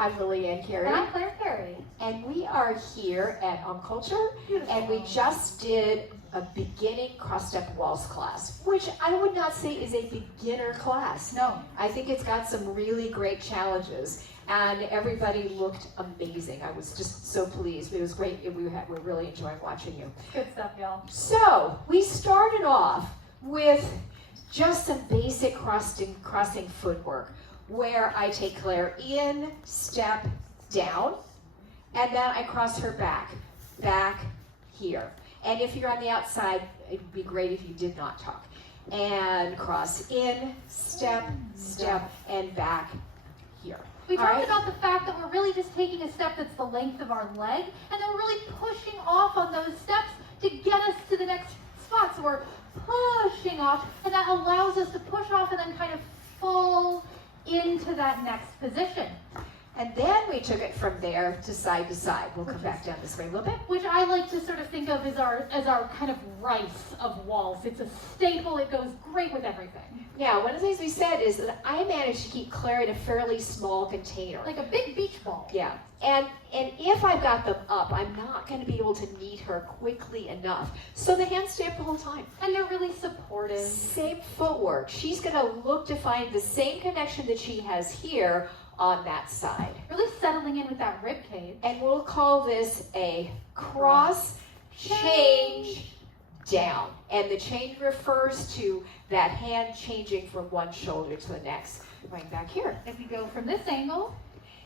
I'm Lily Ann Carey. And I'm Claire Carey. And we are here at Culture, and we just did a beginning cross-step waltz class, which I would not say is a beginner class. No. I think it's got some really great challenges, and everybody looked amazing. I was just so pleased. It was great. We're really enjoying watching you. Good stuff, y'all. So we started off with just some basic crossing footwork, where I take Claire in, step, down, and then I cross her back here. And if you're on the outside, it'd be great if you did not talk. And cross in, step, and back here. We talked about the fact that we're really just taking a step that's the length of our leg, and then we're really pushing off on those steps to get us to the next spot. So we're pushing off, and that allows us to push off and then kind of fall into that next position. And then we took it from there to side. We'll come back down this way a little bit. Which I like to sort of think of as our kind of rice of waltz. It's a staple. It goes great with everything. Now, one of the things we said is that I managed to keep Claire in a fairly small container. Like a big beach ball. Yeah. And if I've got them up, I'm not going to be able to meet her quickly enough. So the hands stay up the whole time. And they're really supportive. Same footwork. She's going to look to find the same connection that she has here on that side. Really settling in with that rib cage. And we'll call this a cross, change, down. And the change refers to that hand changing from one shoulder to the next. Right back here. If you go from this angle,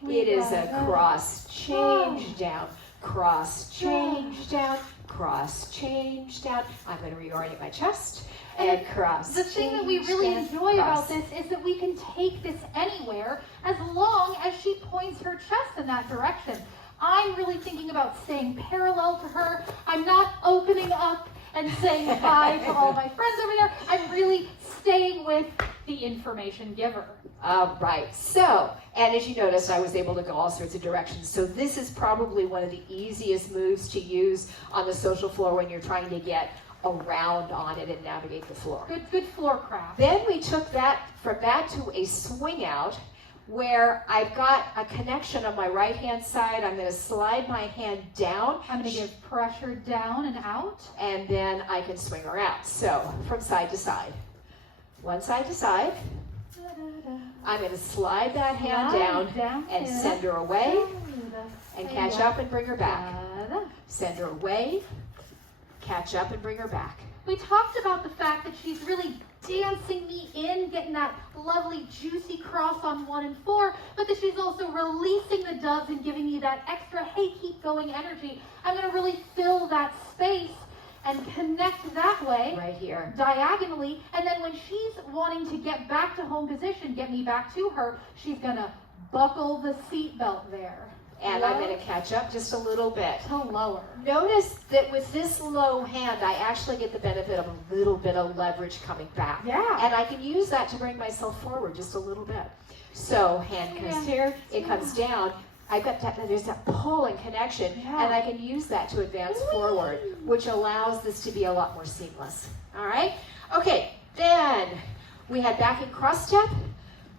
it is a cross, change, down, cross, change, down, cross, change, down. I'm going to reorient my chest. And cross. The thing that we really enjoy about this is that we can take this anywhere as long as she points her chest in that direction. I'm really thinking about staying parallel to her. I'm not opening up and saying hi to all my friends over there. I'm really staying with the information giver. Right. So, and as you noticed, I was able to go all sorts of directions. So this is probably one of the easiest moves to use on the social floor when you're trying to get around on it and navigate the floor. Good floor craft. Then we took that from that to a swing out, where I've got a connection on my right hand side. I'm going to slide my hand down. I'm going to give pressure down and out. And then I can swing her out. So from side to side. One side to side. I'm going to slide that hand down and send her away and catch up and bring her back. Send her away. Catch up and bring her back. We talked about the fact that she's really dancing me in, getting that lovely juicy cross on 1 and 4, but that she's also releasing the doves and giving me that extra, hey, keep going energy. I'm going to really fill that space and connect that way. Right here. Diagonally. And then when she's wanting to get back to home position, get me back to her, she's going to buckle the seatbelt there. And I'm going to catch up just a little bit. To lower. Notice that with this low hand, I actually get the benefit of a little bit of leverage coming back. Yeah. And I can use that to bring myself forward just a little bit. So hand comes here, it comes down. I've got that, there's that pull and connection, and I can use that to advance forward, which allows this to be a lot more seamless. All right? Okay, then we had back and cross step,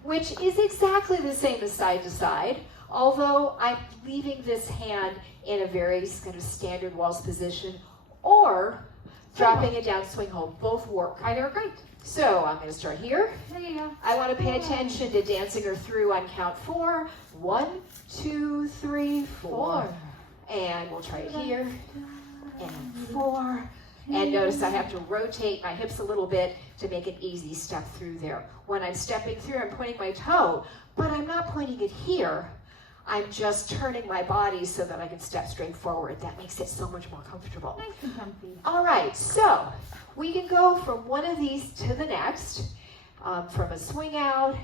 which is exactly the same as side to side. Although I'm leaving this hand in a very kind of standard waltz position, or dropping it down, swing home. Both work. Either are great. So I'm going to start here. There you go. I want to pay attention to dancing her through on count 4. 1, 2, 3, 4. And we'll try it here. And 4. And notice I have to rotate my hips a little bit to make an easy step through there. When I'm stepping through, I'm pointing my toe, but I'm not pointing it here. I'm just turning my body so that I can step straight forward. That makes it so much more comfortable. Nice and comfy. All right, so we can go from one of these to the next, from a swing out.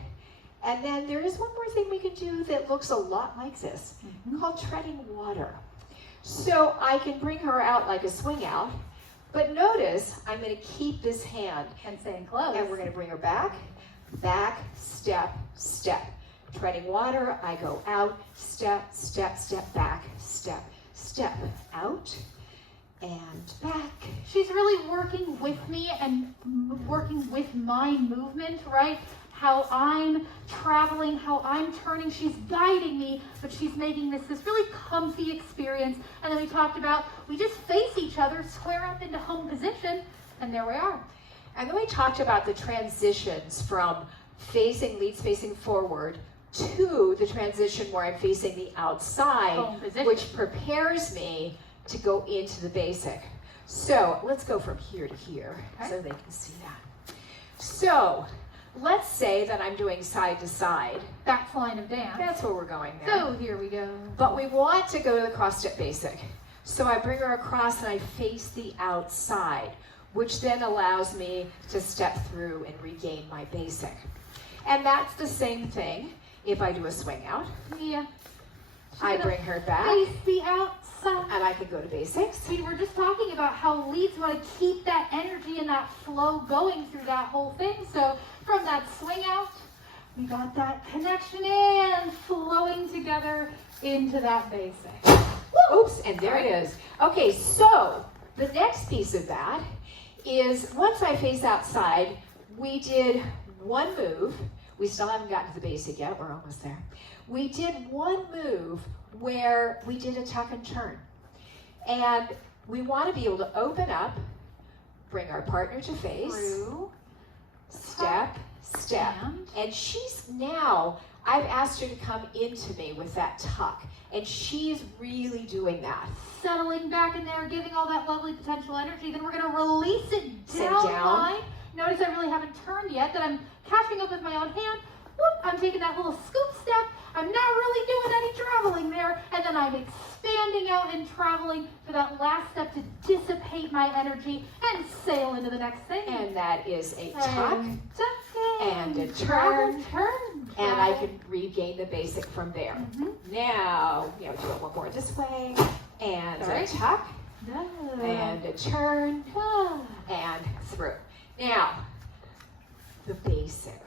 And then there is one more thing we can do that looks a lot like this, called treading water. So I can bring her out like a swing out, but notice I'm going to keep this hand. And staying close. And we're going to bring her back, step, step. Treading water, I go out, step, step, step, back, step, step, out, and back. She's really working with me and working with my movement, right? how I'm traveling, how I'm turning. She's guiding me, but she's making this really comfy experience. And then we talked about, we just face each other, square up into home position, and there we are. And then we talked about the transitions from leads facing forward to the transition where I'm facing the outside, which prepares me to go into the basic. So let's go from here to here so they can see that. So let's say that I'm doing side to side. That's line of dance. That's where we're going there. So here we go. But we want to go to the cross step basic. So I bring her across and I face the outside, which then allows me to step through and regain my basic. And that's the same thing if I do a swing out. Yeah. I bring her back. Face the outside. And I can go to basics. See, we're just talking about how leads want to keep that energy and that flow going through that whole thing. So from that swing out, we got that connection and flowing together into that basic. Oops, and there it is. Okay, so the next piece of that is once I face outside, we did one move. We still haven't gotten to the basic yet. We're almost there. We did one move where we did a tuck and turn. And we want to be able to open up, bring our partner to face, Through, step, step. And she's now, I've asked her to come into me with that tuck. And she's really doing that. Settling back in there, giving all that lovely potential energy. Then we're going to release it Sit down down. line. Notice I really haven't turned yet, that I'm catching up with my own hand. Whoop, I'm taking that little scoop step. I'm not really doing any traveling there. And then I'm expanding out and traveling for that last step to dissipate my energy and sail into the next thing. And that is a tuck and a turn. And I can regain the basic from there. Now, do one more this way, and a tuck, and a turn, and through. Now, the basic.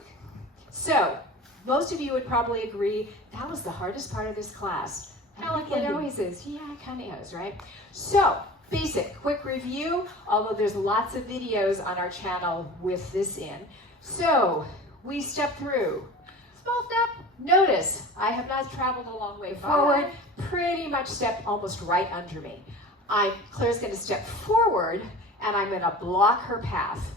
So, most of you would probably agree that was the hardest part of this class. It always is. Yeah, it kind of is, right? So, basic, quick review, although there's lots of videos on our channel with this in. So, we step through. Small step. Notice, I have not traveled a long way forward. Pretty much stepped almost right under me. Claire's going to step forward, and I'm going to block her path.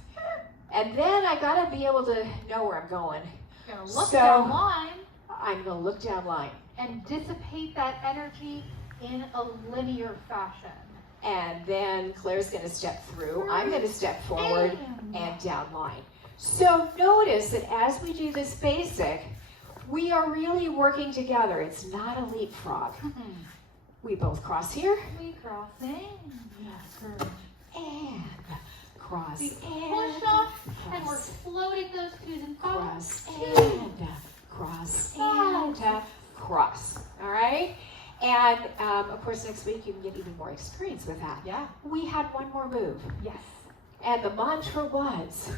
And then I got to be able to know where I'm going. You're going to look down line. I'm going to look down line. And dissipate that energy in a linear fashion. And then Claire's going to step through. I'm going to step forward and down line. So notice that as we do this basic, we are really working together. It's not a leapfrog. We both cross here. We cross in. And cross. We push off, and we're floating those twos and cross and cross and cross. All right? And of course, next week you can get even more experience with that. Yeah. We had one more move. Yes. And the mantra was,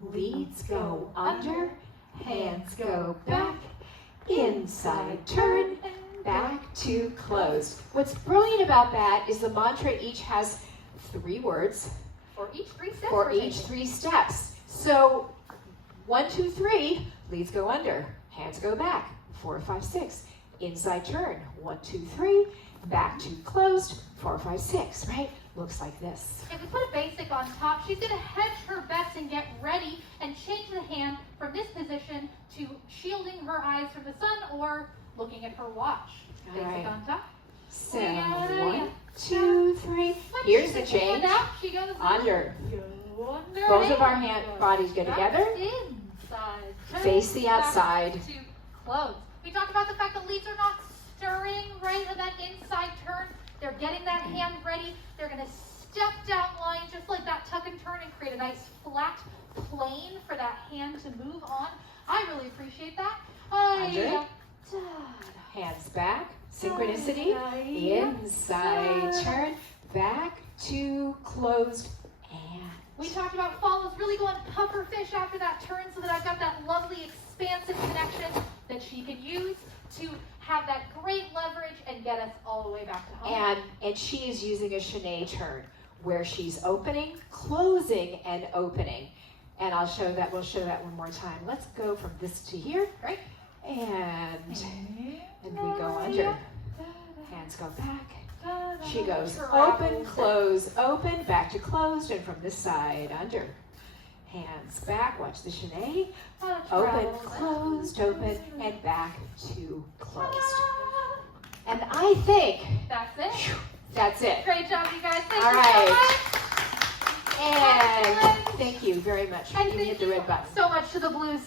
leads go under, hands go back, inside turn, back to closed. What's brilliant about that is the mantra each has 3 words. For each 3 steps. For each 3 steps. So 1, 2, 3, leads go under, hands go back, 4, 5, 6. Inside turn, 1, 2, 3, back to closed, 4, 5, 6, right? Looks like this. If we put a basic on top, she's going to hedge her bets and get ready and change the hand from this position to shielding her eyes from the sun or looking at her watch. Basic on top. So 1, 2, 3. Here's the change. She goes Under. Under. Both of our bodies go together. Inside. Face the outside. To close. We talked about the fact that leads are not stirring right in that inside turn. They're getting that hand ready. They're going to step down line just like that tuck and turn and create a nice flat plane for that hand to move on. I really appreciate that. Hands back. Synchronicity. Inside turn. Back to closed. And we talked about follows really going puffer fish after that turn so that I've got that lovely expansive connection that she can use to have that great leverage and get us all the way back to home. And she is using a chaîné turn where she's opening, closing, and opening. And we'll show that one more time. Let's go from this to here. Great. And we go under. Hands go back. She goes open, close, open, back to closed, and from this side, under. Hands back, watch the chaîné. Open, closed, open, and back to closed. And I think That's it. that's it. Great job, you guys. Thank All you right. so much. And thank you very much. And You hit thank the you red button. so much to the Blues